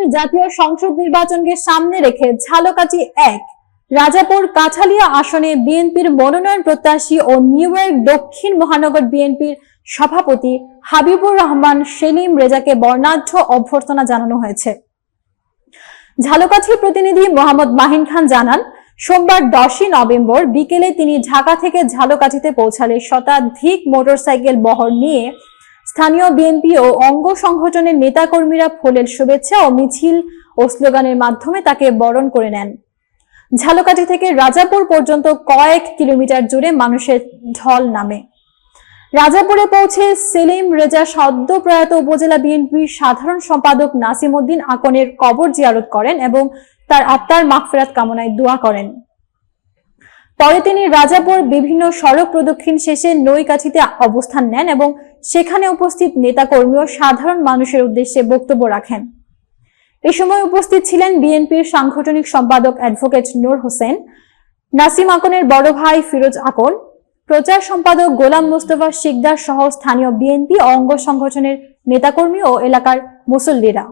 আসন্ন জাতীয় সংসদ নির্বাচনকে সামনে রেখে ঝালকাঠি ১ রাজাপুর কাঠালিয়া আসনে বিএনপির মনোনয়ন প্রত্যাশী ও নিউ ইয়র্ক দক্ষিণ মহানগর বিএনপির সভাপতি হাবিবুর রহমান সেলিম রেজাকে বর্ণাঢ্য অভ্যর্থনা জানানো হয়েছে। ঝালকাঠি প্রতিনিধি মোহাম্মদ মাহিন খান জানান, সোমবার 10ই নভেম্বর বিকেলে তিনি ঢাকা থেকে ঝালকাঠিতে পৌঁছালে শতাধিক মোটরসাইকেল বহর নিয়ে স্থানীয় বিএনপি ও অঙ্গ সংগঠনের নেতাকর্মীরা ফুলের শুভেচ্ছা ও মিছিল ও স্লোগানের মাধ্যমে তাকে বরণ করে নেন। ঝালকাঠি থেকে রাজাপুর পর্যন্ত কয়েক কিলোমিটার জুড়ে মানুষের ঢল নামে। রাজাপুরে পৌঁছে সেলিম রেজা সদ্য প্রয়াত উপজেলা বিএনপির সাধারণ সম্পাদক নাসিম উদ্দিন আকনের কবর জিয়ারত করেন এবং তার আত্মার মাগফিরাত কামনায় দোয়া করেন। পরে তিনি রাজাপুর বিভিন্ন সড়ক প্রদক্ষিণ শেষে নৈকাঠিতে অবস্থান নেন এবং সেখানে উপস্থিত নেতাকর্মী ও সাধারণ মানুষের উদ্দেশ্যে বক্তব্য রাখেন। এই সময় উপস্থিত ছিলেন বিএনপির সাংগঠনিক সম্পাদক অ্যাডভোকেট নূর হোসেন, নাসিম আকনের বড় ভাই ফিরোজ আকন, প্রচার সম্পাদক গোলাম মোস্তফা শিকদার সহ স্থানীয় বিএনপি ও অঙ্গ সংগঠনের নেতাকর্মী ও এলাকার মুসল্লিরা।